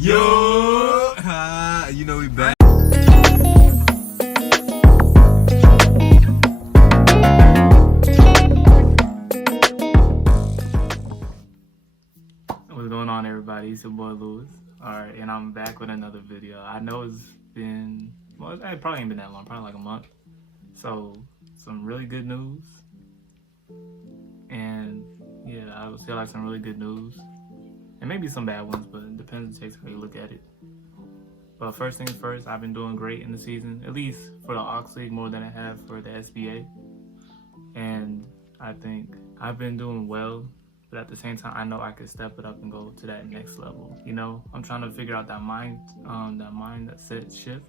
Yo! You know we back. What's going on, everybody? It's your boy Lewis. Alright, and I'm back with another video. I know it's been, well, it probably ain't been that long, probably like a month. So, some really good news. And yeah, I would feel like some really good news. And maybe some bad ones, but it depends on how you look at it. But first things first, I've been doing great in the season, at least for the Aux League more than I have for the SBA. And I think I've been doing well, but at the same time, I know I could step it up and go to that next level. You know, I'm trying to figure out that mindset shift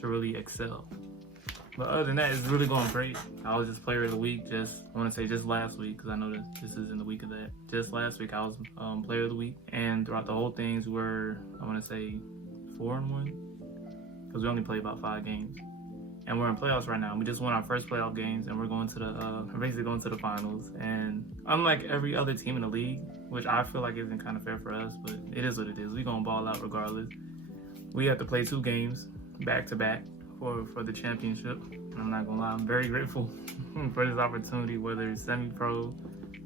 to really excel. But other than that, it's really going great. I was just player of the week I want to say just last week, because I know that this is in the week of that. Just last week, I was player of the week. And throughout the whole things, we're, I want to say, 4-1, because we only play about 5 games. And we're in playoffs right now. We just won our first playoff games, and we're going to we're basically going to the finals. And unlike every other team in the league, which I feel like isn't kind of fair for us, but it is what it is. We're going to ball out regardless. We have to play 2 games back to back for the championship. And I'm not gonna lie, I'm very grateful for this opportunity, whether it's semi-pro,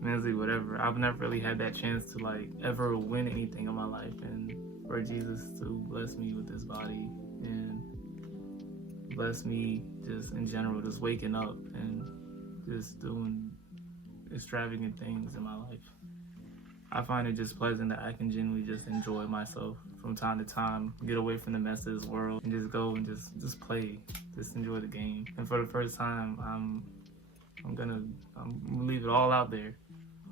men's league, whatever. I've never really had that chance to like ever win anything in my life, and for Jesus to bless me with this body and bless me just in general, just waking up and just doing extravagant things in my life. I find it just pleasant that I can genuinely just enjoy myself from time to time, get away from the mess of this world, and just go and just play, just enjoy the game. And for the first time, I'm gonna leave it all out there.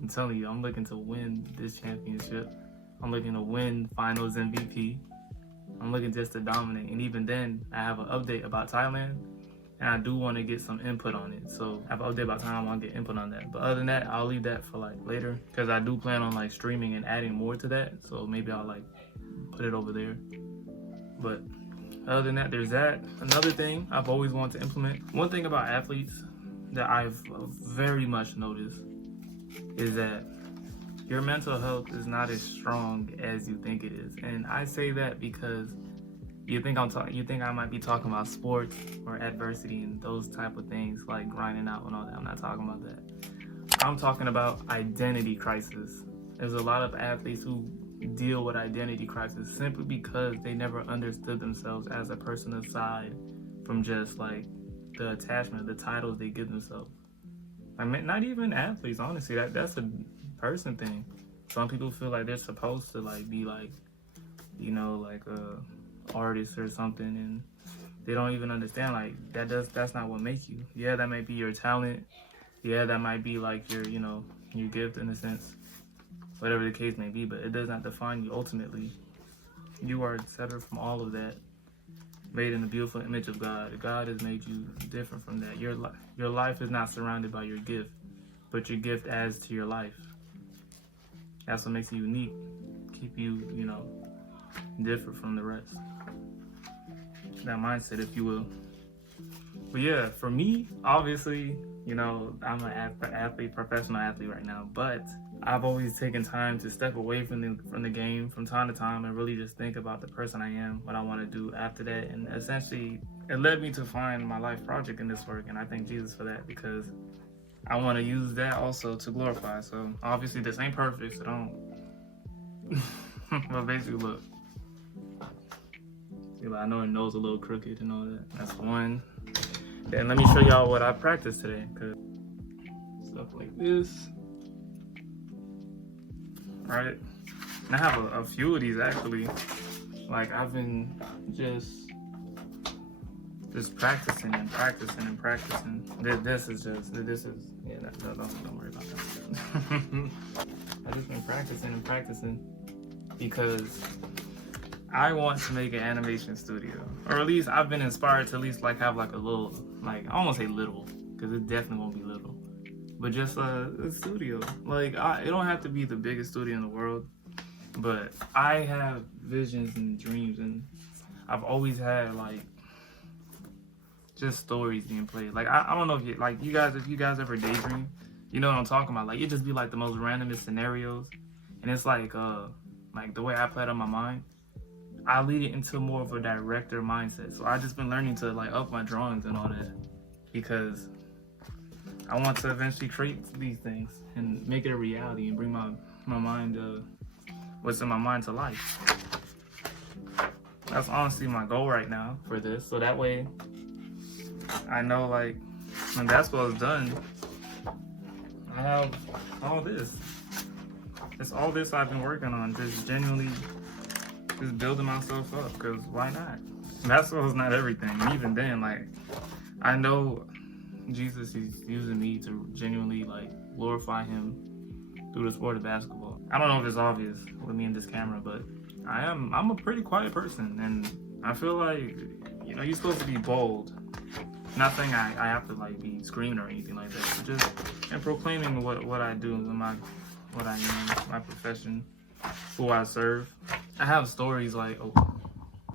I'm telling you, I'm looking to win this championship. I'm looking to win Finals MVP. I'm looking just to dominate. And even then, I have an update about Thailand, and I do want to get some input on it. So I have an update about Thailand, I want to get input on that. But other than that, I'll leave that for like later, because I do plan on like streaming and adding more to that. So maybe I'll like put it over there. But other than that, there's that. Another thing I've always wanted to implement. One thing about athletes that I've very much noticed is that your mental health is not as strong as you think it is. And I say that because you think I might be talking about sports or adversity and those type of things, like grinding out and all that. I'm not talking about that. I'm talking about identity crisis. There's a lot of athletes who deal with identity crisis simply because they never understood themselves as a person aside from just like the attachment, the titles they give themselves. I mean, not even athletes, honestly. That's a person thing. Some people feel like they're supposed to like be like, you know, like a artist or something, and they don't even understand like that's not what makes you. Yeah, that might be your talent. Yeah, that might be like your, you know, your gift in a sense, whatever the case may be, but it does not define you ultimately. You are separate from all of that, made in the beautiful image of God. God has made you different from that. Your life is not surrounded by your gift, but your gift adds to your life. That's what makes you unique, keep you, you know, different from the rest. That mindset, if you will. But yeah, for me, obviously, you know, I'm an athlete, professional athlete right now, but I've always taken time to step away from the game from time to time and really just think about the person I am, what I want to do after that. And essentially, it led me to find my life project in this work, and I thank Jesus for that, because I want to use that also to glorify. So obviously this ain't perfect, so don't. But basically, look. I know her nose a little crooked and all that. That's one. Then let me show y'all what I practiced today. Cause stuff like this. Right? And I have a few of these actually. Like I've been just practicing and practicing and practicing. This is yeah, don't worry about that. I've just been practicing and practicing because I want to make an animation studio, or at least I've been inspired to at least like have like a little, like I won't say little, because it definitely won't be little, but just a studio. Like it don't have to be the biggest studio in the world, but I have visions and dreams, and I've always had like just stories being played. Like I don't know if if you guys ever daydream, you know what I'm talking about. Like it just be like the most randomest scenarios, and it's like the way I play it on my mind. I lead it into more of a director mindset. So I just been learning to like up my drawings and all that because I want to eventually create these things and make it a reality and bring my mind, what's in my mind to life. That's honestly my goal right now for this. So that way I know like when basketball is done, I have all this. It's all this I've been working on, just genuinely just building myself up, because why not? Basketball is not everything. And even then, like, I know Jesus is using me to genuinely, like, glorify him through the sport of basketball. I don't know if it's obvious with me in this camera, but I'm a pretty quiet person, and I feel like, you know, you're supposed to be bold. Not saying I have to, like, be screaming or anything like that, but just and proclaiming what I do and what I am, my profession, who I serve. I have stories like,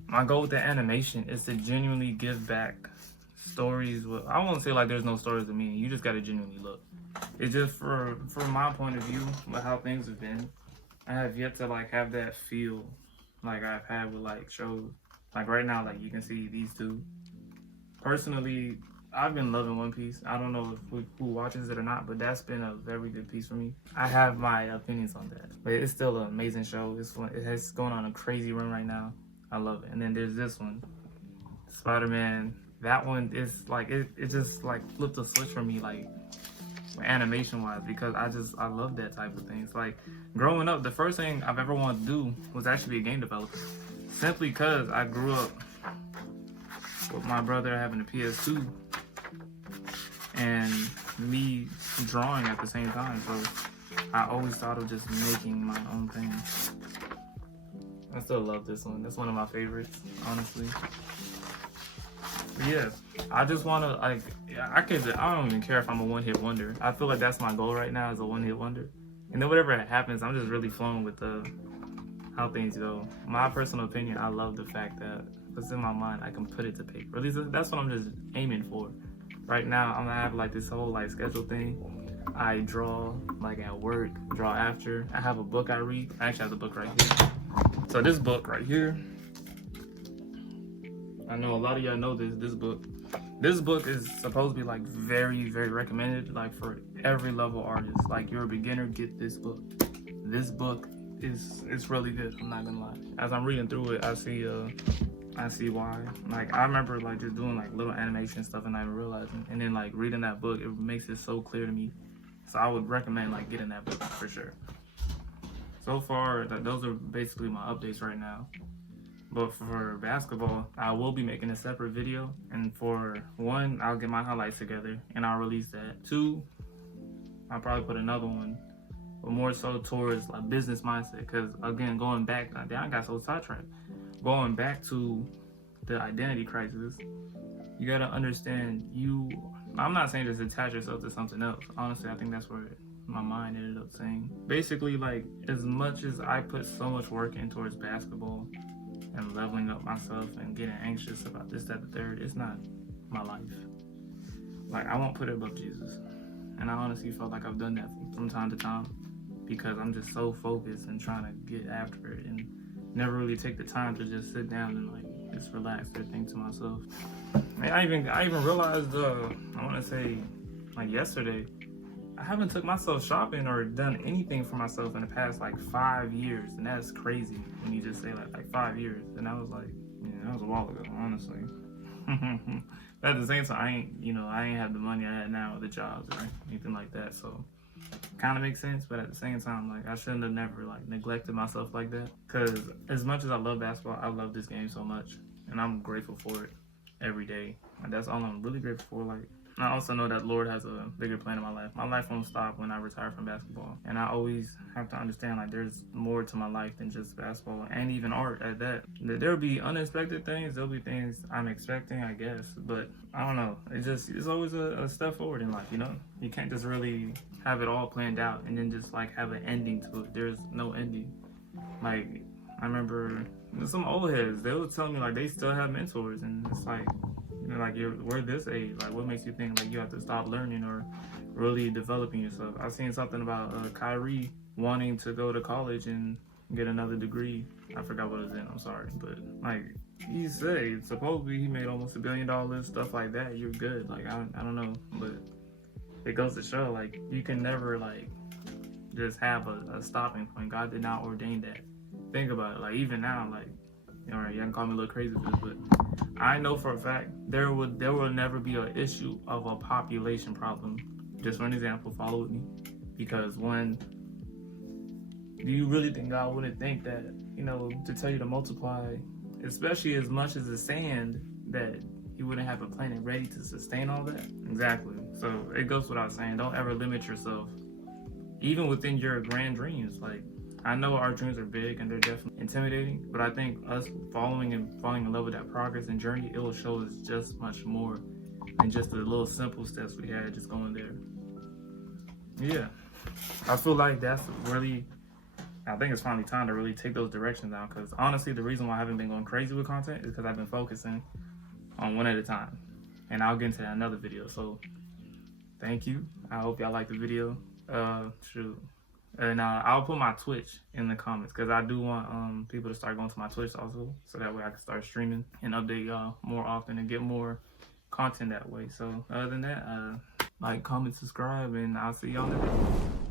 my goal with the animation is to genuinely give back stories. I won't say like there's no stories to me. You just gotta genuinely look. It's just from my point of view, with how things have been. I have yet to like have that feel like I've had with like shows. Like right now, like you can see these two. Personally, I've been loving One Piece. I don't know who watches it or not, but that's been a very good piece for me. I have my opinions on that, but it's still an amazing show. It has going on a crazy run right now. I love it. And then there's this one, Spider-Man. That one is like it just like flipped a switch for me, like animation-wise, because I love that type of thing. It's like growing up, the first thing I've ever wanted to do was actually be a game developer, simply because I grew up with my brother having a PS2 and me drawing at the same time. So I always thought of just making my own thing. I still love this one. That's one of my favorites, honestly. But yeah, I just want to, like, I don't even care if I'm a one-hit wonder. I feel like that's my goal right now, is a one-hit wonder. And then whatever happens, I'm just really flowing with how things go. My personal opinion, I love the fact that what's in my mind, I can put it to paper. At least that's what I'm just aiming for. Right now, I'm gonna have like this whole like schedule thing. I draw like at work, draw after. I have a book I read. I actually have the book right here. So this book right here, I know a lot of y'all know this book. This book is supposed to be like very, very recommended, like for every level artist. Like you're a beginner, get this book. This book it's really good. I'm not gonna lie. As I'm reading through it, I see why. Like I remember like just doing like little animation stuff and not even realizing. And then like reading that book, it makes it so clear to me. So I would recommend like getting that book for sure. So far, those are basically my updates right now. But for basketball, I will be making a separate video. And for one, I'll get my highlights together and I'll release that. Two, I'll probably put another one, but more so towards like business mindset. Because again, going back, I got so sidetracked. Going back to the identity crisis, you gotta understand I'm not saying just attach yourself to something else. Honestly, I think that's where my mind ended up saying. Basically, like, as much as I put so much work in towards basketball and leveling up myself and getting anxious about this, that, the third, it's not my life. Like, I won't put it above Jesus. And I honestly felt like I've done that from time to time because I'm just so focused and trying to get after it and never really take the time to just sit down and like just relax or think to myself. I even realized I want to say like yesterday, I haven't took myself shopping or done anything for myself in the past like 5 years, and that's crazy when you just say like 5 years. And I was like, yeah, that was a while ago, honestly. But at the same time, I ain't have the money I had now with the jobs or anything like that, so kind of makes sense. But at the same time, like I shouldn't have never like neglected myself like that, because as much as I love basketball, I love this game so much, and I'm grateful for it every day. And that's all I'm really grateful for. Like, I also know that Lord has a bigger plan in my life. My life won't stop when I retire from basketball. And I always have to understand, like, there's more to my life than just basketball and even art at that. There'll be unexpected things. There'll be things I'm expecting, I guess. But I don't know. It's always a step forward in life, You can't just really have it all planned out and then just, like, have an ending to it. There's no ending. Like, I remember some old heads, they would tell me, like, they still have mentors. And it's like, like we're this age, like what makes you think like you have to stop learning or really developing yourself? I've seen something about Kyrie wanting to go to college and get another degree. I forgot what it was in, I'm sorry. But like he said, supposedly he made almost $1 billion, stuff like that. You're good. Like I don't know. But it goes to show like you can never like just have a stopping point. God did not ordain that. Think about it. Like even now, like all right, you can call me a little crazy for this, but I know for a fact there will never be an issue of a population problem. Just for an example, follow with me. Because when do you really think God wouldn't think that, you know, to tell you to multiply, especially as much as the sand, that he wouldn't have a planet ready to sustain all that? Exactly. So it goes without saying, don't ever limit yourself, even within your grand dreams. Like, I know our dreams are big and they're definitely intimidating, but I think us falling in love with that progress and journey, it will show us just much more than just the little simple steps we had just going there. Yeah, I feel like that's really, I think it's finally time to really take those directions down, because honestly, the reason why I haven't been going crazy with content is because I've been focusing on one at a time, and I'll get into that in another video. So thank you. I hope y'all like the video. And I'll put my Twitch in the comments, because I do want people to start going to my Twitch also, so that way I can start streaming and update y'all more often and get more content that way. So other than that, like, comment, subscribe, and I'll see y'all next time.